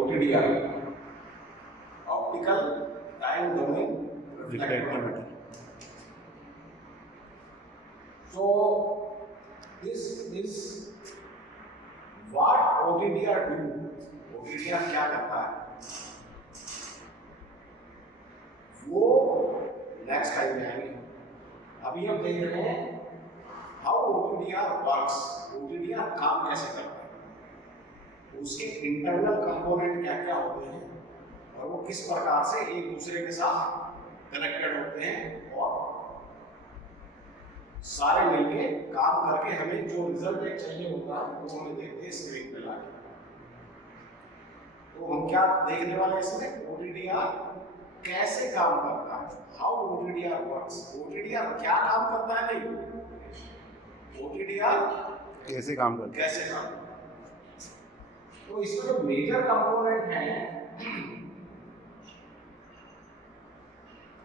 OTDR, optical time domain reflectivity. So this is what OTDR do. OTDR क्या करता है वो नेक्स्ट टाइम में आएंगे. अभी हम देख रहे हैं हाउ OTDR वर्क्स. OTDR काम कैसे करता है, उसके इंटरनल कंपोनेंट क्या क्या होते हैं और वो किस प्रकार से एक दूसरे के साथ कनेक्टेड होते हैं और सारे मिलके काम करके हमें जो रिजल्ट एक चाहिए होता है वो हमें देखते हैं स्क्रीन पे लाके. तो हम क्या देखने वाले हैं इसमें, OTDR कैसे काम करता है, हाउ OTDR वर्क्स. OTDR क्या काम करता है नहीं, OTDR कैसे काम करता है. कैसे काम करता है. तो इसमें जो मेजर कंपोनेंट हैं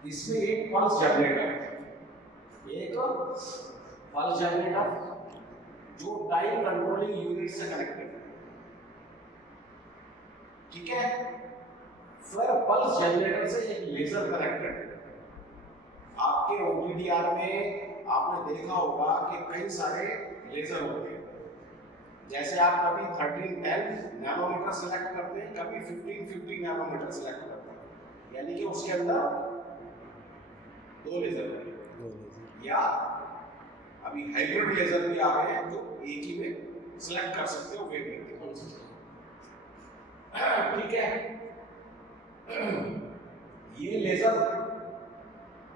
इसमें एक पल्स जनरेटर, एक पल्स जनरेटर जो टाइम कंट्रोलिंग यूनिट से कनेक्टेड है. ठीक है. फिर पल्स जनरेटर से एक लेजर कनेक्टेड है. आपके OTDR में आपने देखा होगा कि कई सारे लेजर होते हैं. जैसे आप कभी 1310 नैनोमीटर सिलेक्ट करते हैं, कभी 1550 नैनोमीटर सिलेक्ट करते हैं, यानी कि उसके अंदर दो लेजर हैं. या अभी हाइब्रिड लेजर भी आ गए हैं जो एक ही में सिलेक्ट कर सकते हो वेवलेंथ. ठीक है. ये लेजर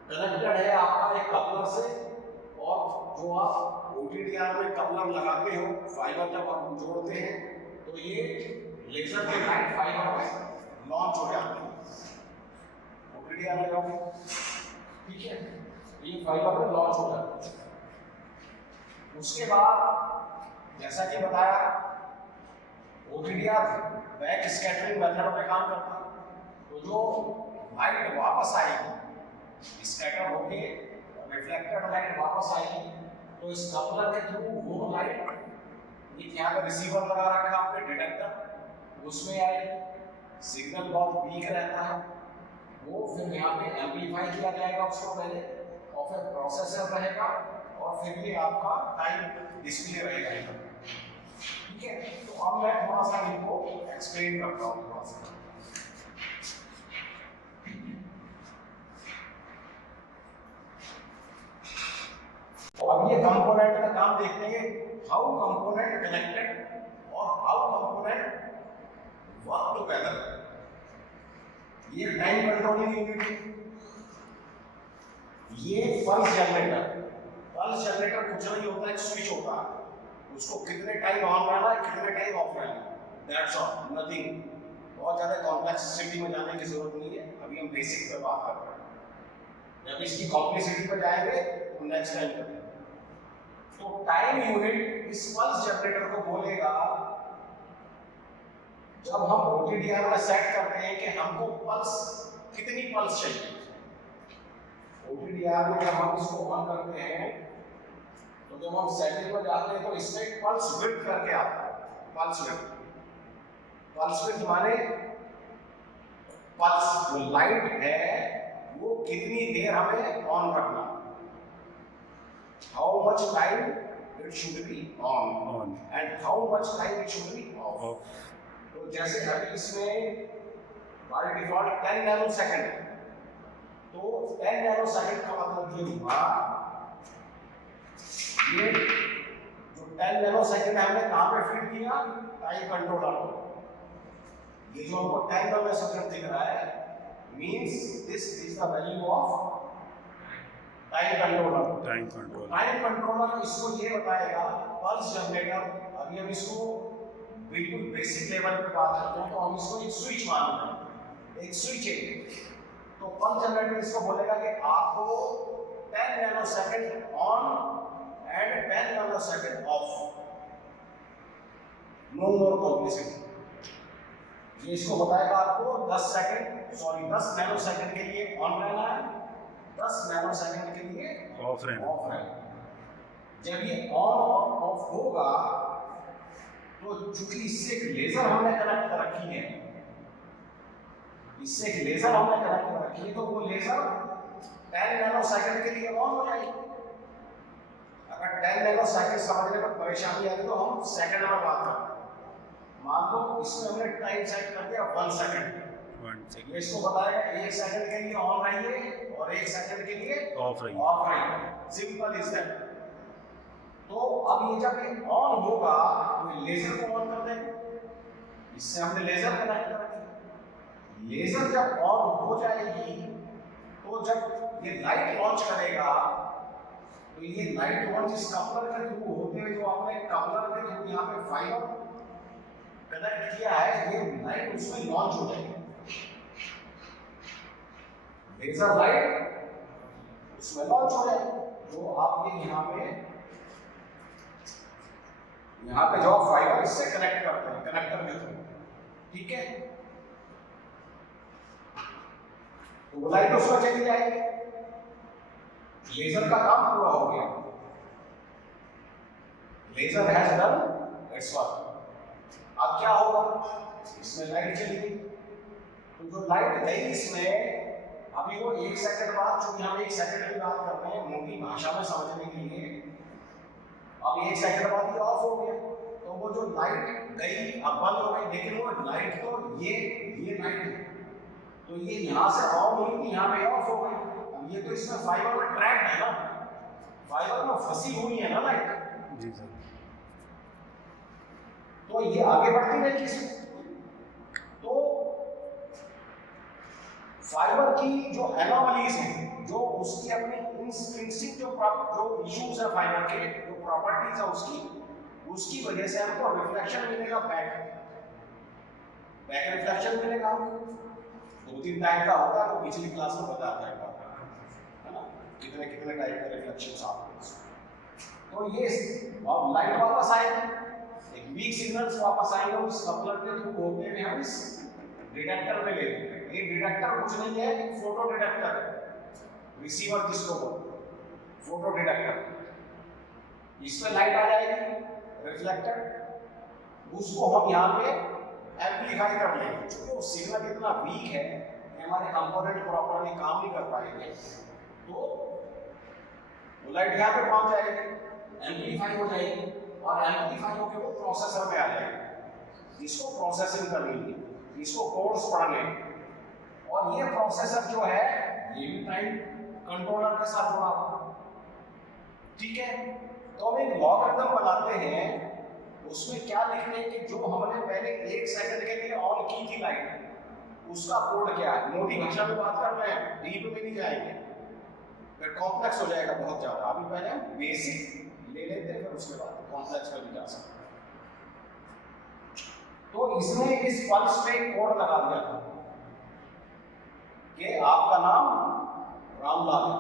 कनेक्टेड है आपका एक कपलर से, और जो आप OTDR में कपलर लगाते हो, फाइबर जब आप जोड़ते हैं तो ये लेजर के लाइट फाइबर में लॉन्च हो जाते हैं. OTDR लगाओगे, ठीक है, ये फाइबर में लॉन्च हो जाता है. उसके बाद जैसा कि बताया OTDR बैक स्कैटरिंग मेथड पे काम करता है. तो जो लाइट वापस आएगी स्कैटर होके रिफ्लेक्टेड लाइट वापस आएगी, तो इस कपलर के थ्रू वो लाइट एक यहाँ पे रिसीवर लगा रखा है आपने डिटेक्टर, उसमें आएगी. सिग्नल बहुत वीक रहता है, वो फिर यहाँ पे एम्पलीफाई किया जाएगा उसको पहले, और फिर प्रोसेसर रहेगा, और फिर ये आपका टाइम डिस्प्ले रहेगा. ठीक है. तो अब मैं थोड़ा सा इनको एक्सप्लेन करता हूँ थोड़ा सा. तो अब ये कंपोनेंट का काम देखते हैं, हाउ कंपोनेंट कनेक्टेड और हाउ कंपोनेंट वर्क टुगेदर. ये टाइम कंट्रोलिंग यूनिट, ये पल्स जनरेटर. पल्स जनरेटर कुछ नहीं होता, एक स्विच होता है, उसको कितने टाइम ऑन रहना है कितने टाइम ऑफ रहना है, दैट्स ऑल, नथिंग. बहुत ज्यादा कॉम्प्लेक्सिटी में जाने की जरूरत नहीं है, अभी हम बेसिक पे बात कर रहे हैं. जब इसकी कॉम्प्लेक्सिटी पे जाएंगे तो नेक्स्ट टाइम करेंगे. तो टाइम यूनिट इस पल्स जनरेटर को बोलेगा, जब हम OTDR में सेट करते हैं कि हमको पल्स कितनी पल्स चाहिए. OTDR में जब हम इसको ऑन करते हैं तो जब हम सेटिंग में जाते हैं तो इसमें पल्स विड्थ करके आता है. पल्स विड्थ, पल्स विड्थ माने पल्स जो लाइट है वो कितनी देर हमें ऑन रखना, how much time it should be on and how much time it should be of. तो जैसे अभी इसमें बाय डिफॉल्ट 10 नैनो सेकंड है, तो 10 नैनो सेकंड का मतलब ये हुआ, ये जो 10 नैनो सेकंड है हमने कहां पे फीड किया, टाइम कंट्रोलर को. ये जो हमको 10 नैनो सेकंड दिख रहा है means this is the value of time controller. Time controller इसको ये बताएगा पल्स जनरेटर. अभी हम इसको बिल्कुल बेसिक लेवल पे बात करते हैं, तो हम इसको एक स्विच मान रहे हैं, एक स्विच है. तो पल्स जनरेटर इसको बोलेगा कि आपको 10 nano second on and 10 nano second off, no more complicity. ये इसको बताएगा आपको 10 नैनो सेकंड के लिए ऑन रहना है, 10 नैनो सेकंड के लिए ऑफ रहना है. जब ये ऑन और ऑफ होगा तो चूंकि इससे एक लेजर हमने कनेक्ट कर रखी है, इससे एक लेजर हमने कनेक्ट कर रखी है, तो वो लेजर 10 नैनो सेकंड के लिए ऑन हो जाएगी। अगर 10 नैनो सेकंड समझने में परेशानी आ रही तो हम सेकंड में बात करते हैं। मान लो इसमें हमने टाइम सेट कर दिया 1 सेकंड, ये इसको बताएगा 1 सेकंड के लिए ऑन रहिए और 1 सेकंड के लिए ऑफ रहिए। Simple is that. तो अब ये जब ये ऑन होगा तो लेजर को ऑन कर देंगे, इससे हमने लेजर कनेक्ट कर रखी। लेजर जब ऑन हो जाएगी तो जब ये लाइट लॉन्च करेगा तो ये लाइट लॉन्च इस कपलर के थ्रू होते हुए, जो आपने कपलर के थ्रू यहाँ पे फाइबर कनेक्ट किया है, ये लाइट उसमें लॉन्च हो जाएगी। लेजर लाइट उसमें लॉन्च हो जाएगी। जो आपके यहाँ पे जो फाइबर इससे कनेक्ट करते हैं कनेक्टर के थ्रू, ठीक है, तो वो लाइट उसमें चली जाएगी। लेजर का काम पूरा हो गया, laser has done its work. अब क्या होगा, इसमें लाइट चली गई, तो जो लाइट गई इसमें, अभी वो 1 सेकंड बाद, चूंकि हम 1 सेकंड की बात कर रहे हैं मोटी भाषा में समझने के लिए, अब 1 सेकंड बाद ये ऑफ हो गया, तो वो जो लाइट गई अब बंद हो गई, लेकिन वो लाइट तो ये लाइट है, तो ये यहाँ से ऑन हुई थी, यहाँ पे ऑफ हो गई। अब ये तो इसमें फाइबर में ट्रैप्ड है ना, फाइबर में फंसी हुई है ना लाइट जी सर, तो ये आगे बढ़ती रहेगी इसमें। तो फाइबर की जो एनोमलीज हैं, जो उसकी अपनी इंस्ट्रिंसिक जो इश्यूज है फाइबर के, जो प्रॉपर्टीज है उसकी वजह से हमको रिफ्लेक्शन मिलेगा, बैक रिफ्लेक्शन मिलेगा। 2-3 टाइप का होता है, वो पिछली क्लास में बताया था, है ना, कितने टाइप का रिफ्लेक्शन आपको। तो ये अब लाइट वापस आएगी, एक वीक सिग्नल्स वापस आएंगे उस कपलर के थ्रू होते हुए हम इस डिटेक्टर में ले लेंगे। ये डिटेक्टर कुछ नहीं है, एक फोटो डिटेक्टर है, रिसीवर जिसको बोलते फोटो डिटेक्टर। इसमें लाइट आ जाएगी रिफ्लेक्टेड, उसको हम यहाँ पे एम्पलीफाई कर लेंगे। क्योंकि वो सिग्नल इतना वीक है कि हमारे कंपोनेंट प्रॉपर्ली काम नहीं कर पाएंगे, तो वो लाइट यहाँ पे पहुंच जाएगी, एम्पलीफाई हो जाएगी, और एम्पलीफाई होकर वो प्रोसेसर में आ जाएगी। इसको प्रोसेसिंग कर लेंगे, इसको कोड्स पढ़ लेंगे, और ये प्रोसेसर जो है ये भी टाइम कंट्रोलर के साथ जुड़ा हुआ, ठीक है। तो हम एक लॉगरिथम बनाते हैं, उसमें क्या लिखते हैं कि जो हमने पहले 1 सेकंड के लिए ऑन की थी लाइट, उसका कोड क्या है। मोटी भाषा में बात कर रहे हैं, डीप में नहीं जाएंगे, फिर कॉम्प्लेक्स हो जाएगा बहुत ज्यादा। अभी पहले हम बेसिक ले लेते हैं, फिर उसके बाद कॉम्प्लेक्स में भी जा सकते हैं। तो इसने इस पल्स पे कोड लगा दिया था कि आपका नाम रामलाल है,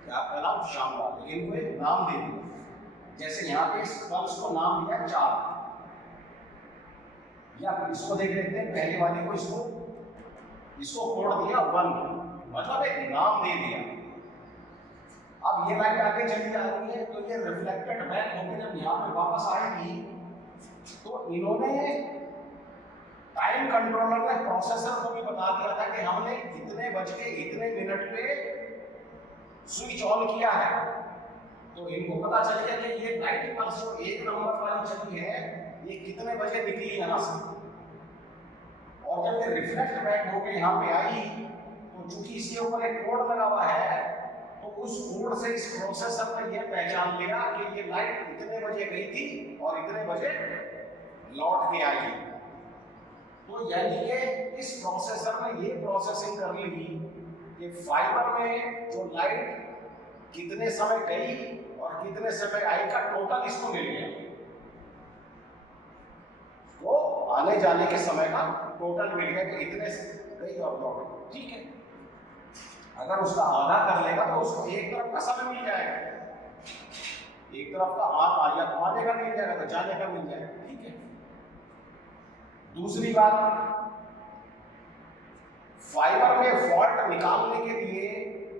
कि आपका नाम श्यामलाल है, इनको एक नाम दे दिया। जैसे यहाँ पे इस पल्स को नाम दिया 4, या इसको देख लेते हैं पहले वाले को, इसको कोड दिया 1, मतलब एक नाम दे दिया। अब ये लाइट आगे चली जा रही है, तो ये रिफ्लेक्टेड बैक होकर जब यहाँ पे वापस आएगी, तो इन्होंने टाइम कंट्रोलर ने प्रोसेसर को भी बता दिया था कि हमने इतने बज के इतने मिनट पे स्विच ऑन किया है। तो इनको पता चल गया कि ये लाइट पल्स जो 1 नंबर वाली चली है, ये कितने बजे निकली यहाँ से, और जब ये रिफ्लेक्ट बैक होकर यहाँ पे आई, तो चूंकि इसके ऊपर एक कोड लगा हुआ है, तो उस कोड से इस प्रोसेसर ने यह पहचान लिया कि ये लाइट इतने बजे गई थी और इतने बजे लौट के आई। तो यानी कि इस प्रोसेसर ने ये प्रोसेसिंग कर ली कि फाइबर में जो लाइट कितने समय गई और कितने समय आई का टोटल इसको ले लिया, तो आने जाने के समय का टोटल मिल गया कि इतने गई और लौट, ठीक है। अगर उसका आधा कर लेगा तो उसको एक तरफ का समय मिल जाएगा, एक तरफ का आने का मिल जाएगा, तो जाने का मिल जाएगा, ठीक है। दूसरी बात, फाइबर में फॉल्ट निकालने के लिए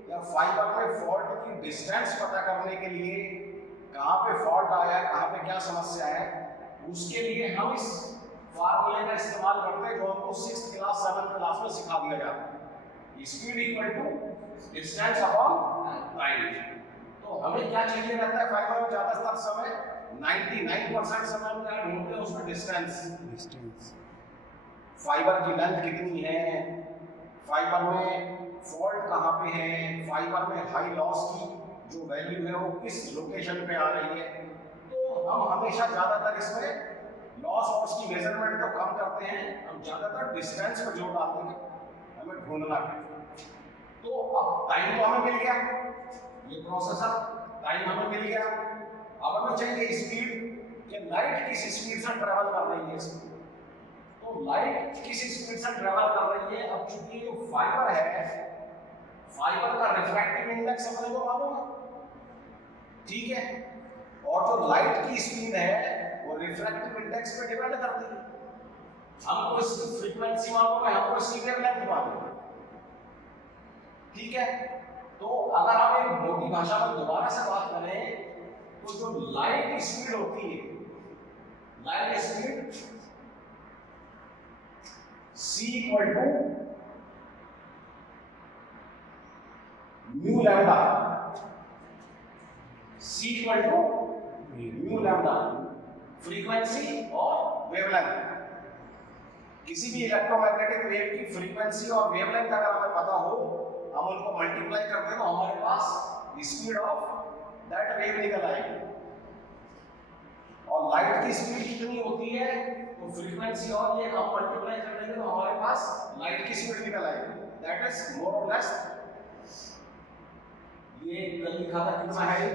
या फाइबर में फॉल्ट की डिस्टेंस पता करने के लिए, कहाँ पे फॉल्ट आया, कहाँ पे क्या समस्या है, उसके लिए हम इस फार्मूले का इस्तेमाल करते हैं जो हमको 6th क्लास 7th क्लास में सिखा दिया जाता है, speed equal to distance upon time. तो हमें क्या चाहिए रहता है फाइबर में ज्यादातर समय 99% समय हम क्या ढूंढते हैं उसमें डिस्टेंस, फाइबर की लेंथ कितनी है, फाइबर में फॉल्ट कहाँ पे है, फाइबर में हाई लॉस की जो वैल्यू है वो किस लोकेशन पे आ रही है। तो हम हमेशा ज्यादातर इसमें लॉस और उसकी मेजरमेंट तो कम करते हैं, हम ज्यादातर डिस्टेंस पर जोर डालते हैं, हमें ढूंढना है। तो अब टाइम तो हमें मिल गया, ये प्रोसेसर टाइम हमें मिल गया, अब हमें चाहिए स्पीड कि लाइट किस स्पीड से ट्रेवल कर रही है इसमें। तो लाइट किस स्पीड से ट्रेवल कर रही है, अब चूंकि जो फाइबर है, फाइबर का रिफ्रैक्टिव इंडेक्स अपने को मालूम है, ठीक है, और जो लाइट की स्पीड है वो रिफ्रैक्टिव इंडेक्स पे डिपेंड करती है। हमको इसकी फ्रीक्वेंसी मालूम है, हमको इसकी वेवलेंथ मालूम है, ठीक है। तो अगर आप एक मोटी भाषा में दोबारा से बात करें तो जो लाइट स्पीड होती है, light speed c equal to mu lambda, c equal to mu lambda, frequency और वेवलेंथ। किसी भी इलेक्ट्रोमैग्नेटिक वेव की फ्रीक्वेंसी और वेवलेंथ अगर हमें पता हो, हम उनको मल्टीप्लाई कर दें तो हमारे पास स्पीड ऑफ दैट वेव निकल आएगी। और लाइट की स्पीड कितनी होती है, तो फ्रीक्वेंसी और ये हम मल्टीप्लाई कर देंगे तो हमारे पास लाइट की स्पीड निकल आएगी। दैट इज मोर और लेस, ये कल लिखा था कितना है,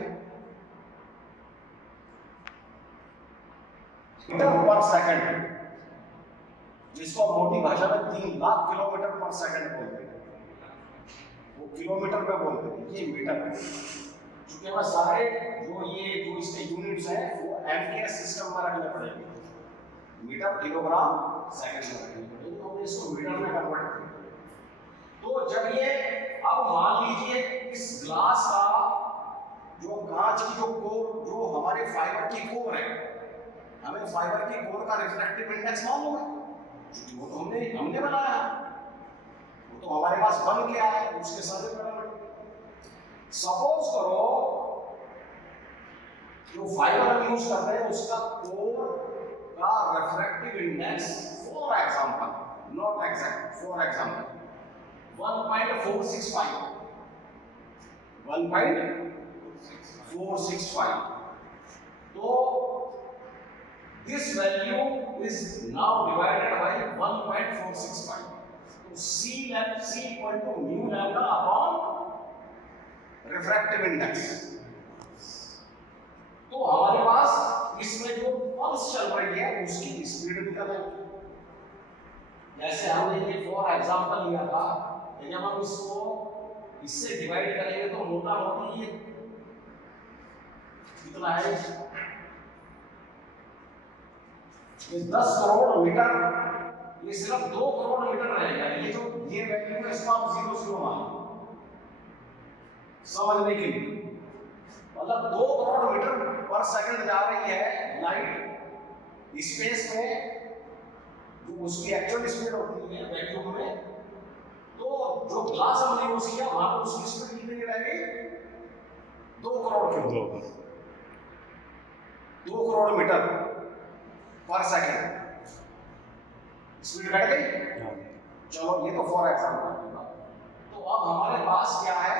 मीटर पर सेकंड, जिसको मोटी भाषा में 3 लाख किलोमीटर पर सेकंड बोलते हैं, वो किलोमीटर में बोलते हैं, ये मीटर है। क्योंकि हमें सारे जो इसके यूनिट्स हैं वो एमकेएस सिस्टम में रखने पड़ेंगे, मीटर किलोग्राम सेकंड में रखने पड़ेंगे, तो हमने इसको मीटर में कन्वर्ट किया। तो जब ये, अब मान लीजिए इस ग्लास का जो कांच की जो कोर, जो हमारे फाइबर की कोर है, हमें फाइबर की कोर का रिफ्रैक्टिव इंडेक्स मालूम है, क्योंकि वो तो हमने बनाया है, वो तो हमारे पास बन के आया है, उसके साथ सपोज करो जो फाइबर हम यूज कर रहे हैं उसका कोर का refractive index for example, not exact, for example 1.465, तो this value is now divided by 1.465, तो c equal to mu lambda upon refractive index. तो हमारे पास इसमें जो पल्स चल रही है उसकी स्पीड निकल आएगी। जैसे हमने ये फॉर एग्जांपल लिया था, जब हम इसको इससे डिवाइड करेंगे तो मोटा मोटी ये कितना है, ये 10 करोड़ मीटर, ये सिर्फ 2 करोड़ मीटर रहेगा। ये जो ये वैल्यू है इसको आप 0 मान लो समझने के लिए, मतलब 2 करोड़ मीटर पर सेकंड जा रही है लाइट स्पेस में, जो उसकी एक्चुअल स्पीड होती है वैक्यूम में। तो जो ग्लास हमने यूज किया वहां पर उसकी स्पीड कितनी रहेगी, 2 करोड़ मीटर पर सेकंड, स्पीड घट गई। चलो ये तो फॉर एग्जांपल। तो अब हमारे पास क्या है,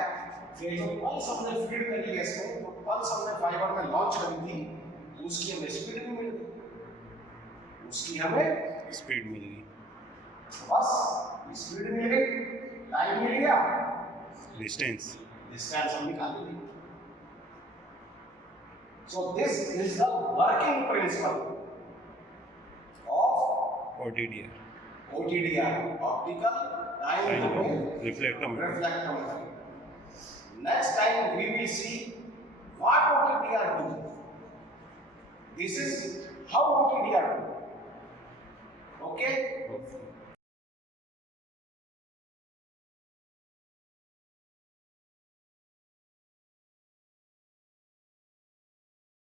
ये जो पल्स हमने फीड करी है इसमें, तो पल्स हमने फाइबर में लॉन्च करी थी, तो उसकी हमें स्पीड भी मिल गई, उसकी हमें स्पीड मिल गई, बस स्पीड मिल गई, टाइम मिल गया, डिस्टेंस हम निकाल लिए। So this is the working principle of OTDR, optical time reflectometer. Next time we will see what OTDR do. This is how OTDR do. Okay?